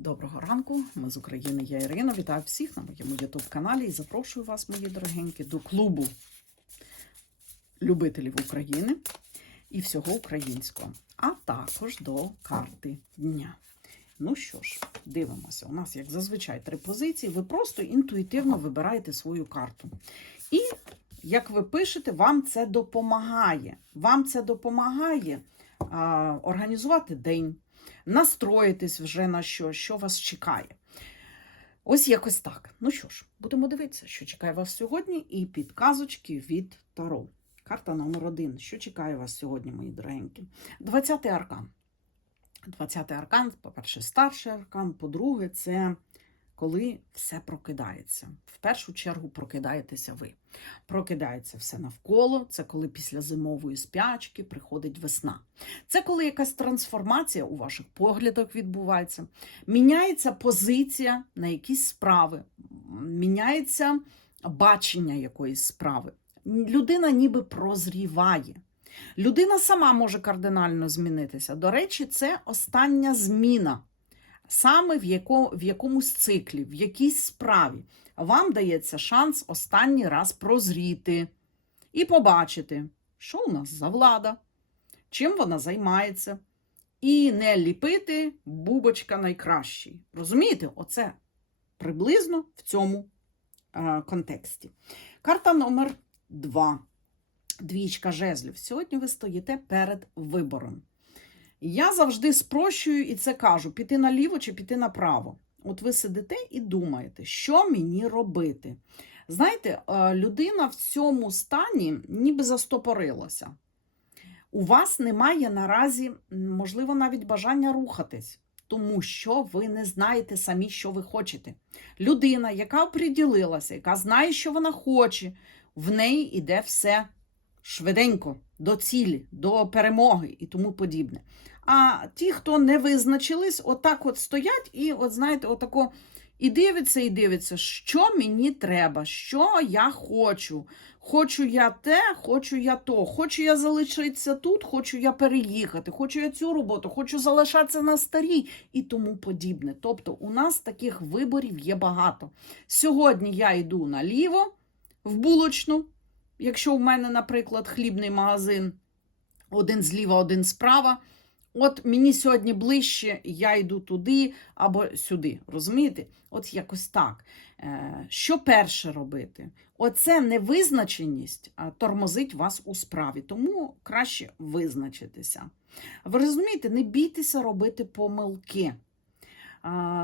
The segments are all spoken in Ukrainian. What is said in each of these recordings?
Доброго ранку, ми з України. Я Ірина. Вітаю всіх на моєму youtube каналі і запрошую вас, мої дорогенькі, до клубу любителів України і всього українського, а також до карти дня. Ну що ж, дивимося. У нас, як зазвичай, три позиції. Ви просто інтуїтивно вибираєте свою карту. І, як ви пишете, вам це допомагає. Вам це допомагає а, організувати день, настроїтись вже на що, що вас чекає. Ось якось так. Ну що ж, будемо дивитися, що чекає вас сьогодні, і підказочки від Таро. Карта номер один. Що чекає вас сьогодні, мої дорогенькі? 20-й аркан. 20-й аркан, по-перше, старший аркан, по-друге, це коли все прокидається. В першу чергу прокидаєтеся ви. Прокидається все навколо. Це коли після зимової спячки приходить весна. Це коли якась трансформація у ваших поглядах відбувається, міняється позиція на якісь справи, міняється бачення якоїсь справи. Людина ніби прозріває. Людина сама може кардинально змінитися. До речі, це остання зміна, саме в, яко, в якомусь циклі, в якійсь справі. Вам дається шанс останній раз прозріти і побачити, що у нас за влада, чим вона займається, і не ліпити бубочка найкращий. Розумієте, оце приблизно в цьому е, контексті. Карта номер два. Двічка жезлів. Сьогодні ви стоїте перед вибором. Я завжди спрощую і це кажу: піти наліво чи піти направо. От ви сидите і думаєте, що мені робити. Знаєте, е, людина в цьому стані ніби застопорилася. У вас немає наразі, можливо, навіть бажання рухатись, тому що ви не знаєте самі, що ви хочете. Людина, яка оприділилася, яка знає, що вона хоче, в неї йде все швиденько, до цілі, до перемоги і тому подібне. А ті, хто не визначились, отак от стоять і, от знаєте, отако і дивиться, і дивиться, що мені треба, що я хочу. Хочу я те, хочу я то, хочу я залишитися тут, хочу я переїхати, хочу я цю роботу, хочу залишатися на старій і тому подібне. Тобто, у нас таких виборів є багато. Сьогодні я йду наліво в булочну. Якщо в мене, наприклад, хлібний магазин, один зліва, один справа. От мені сьогодні ближче, я йду туди або сюди. Розумієте? От якось так. Е, Що перше робити? Оце невизначеність тормозить вас у справі, тому краще визначитися. Ви розумієте, не бійтеся робити помилки.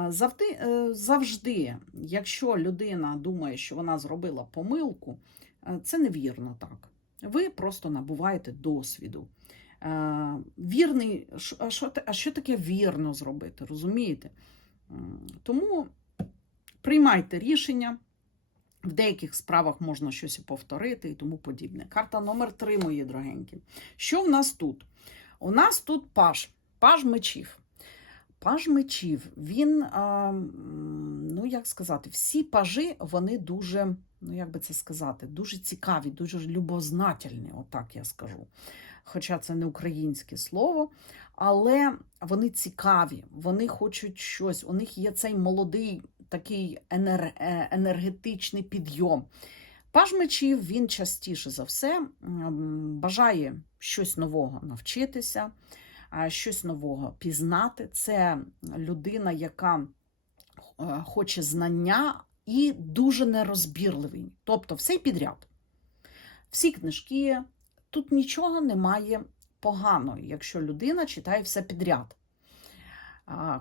Завжди, е, завжди, якщо людина думає, що вона зробила помилку, це невірно так. Ви просто набуваєте досвіду. Е, Вірний, а що, а що таке вірно зробити, розумієте? Тому приймайте рішення. В деяких справах можна щось повторити і тому подібне. Карта номер три, мої дорогенькі. Що в нас тут? У нас тут паж, паж мечів. Паж мечів, він, ну як сказати, всі пажі, вони дуже, ну як би це сказати, дуже цікаві, дуже любознательні, отак я скажу. Хоча це не українське слово, але вони цікаві, вони хочуть щось, у них є цей молодий такий енер, е, енергетичний підйом. Паж мечів він частіше за все бажає щось нового навчитися, щось нового пізнати. Це людина, яка е, хоче знання і дуже нерозбірливий. Тобто все підряд. Всі книжки, тут нічого немає поганого, якщо людина читає все підряд.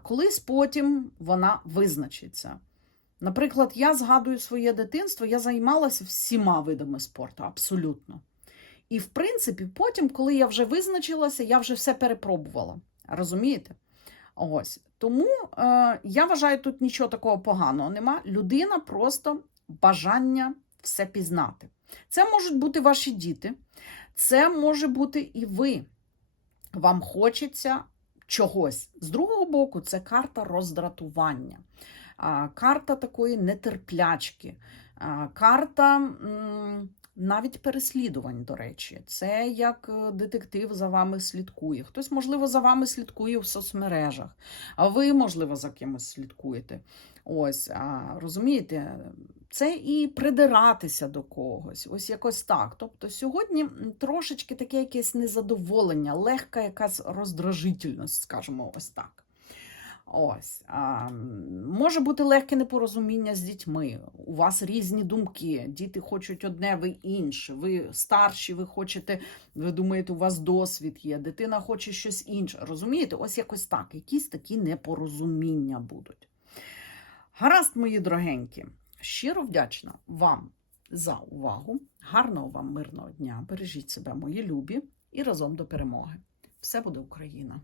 Колись потім вона визначиться. Наприклад, я згадую своє дитинство, я займалася всіма видами спорту, абсолютно. І, в принципі, потім, коли я вже визначилася, я вже все перепробувала. Розумієте? Ось. Тому е, я вважаю, тут нічого такого поганого нема. Людина просто бажання все пізнати. Це можуть бути ваші діти, це може бути і ви. Вам хочеться чогось. З другого боку, це карта роздратування, карта такої нетерплячки, карта навіть переслідувань, до речі. Це як е, детектив за вами слідкує. Хтось, можливо, за вами слідкує в соцмережах, а ви, можливо, за кимось слідкуєте. Ось, а, розумієте, це і придиратися до когось, ось якось так. Тобто сьогодні трошечки таке якесь незадоволення, легка якась роздражительність, скажімо, ось так. Ось а, може бути легке непорозуміння з дітьми. У вас різні думки. Діти хочуть одне, ви інше. Ви старші, ви хочете, ви думаєте, у вас досвід є. Дитина хоче щось інше. Розумієте? Ось якось так. Якісь такі непорозуміння будуть. Гаразд, мої дорогенькі, щиро вдячна вам за увагу. Гарного вам мирного дня. Бережіть себе, мої любі, і разом до перемоги. Все буде Україна!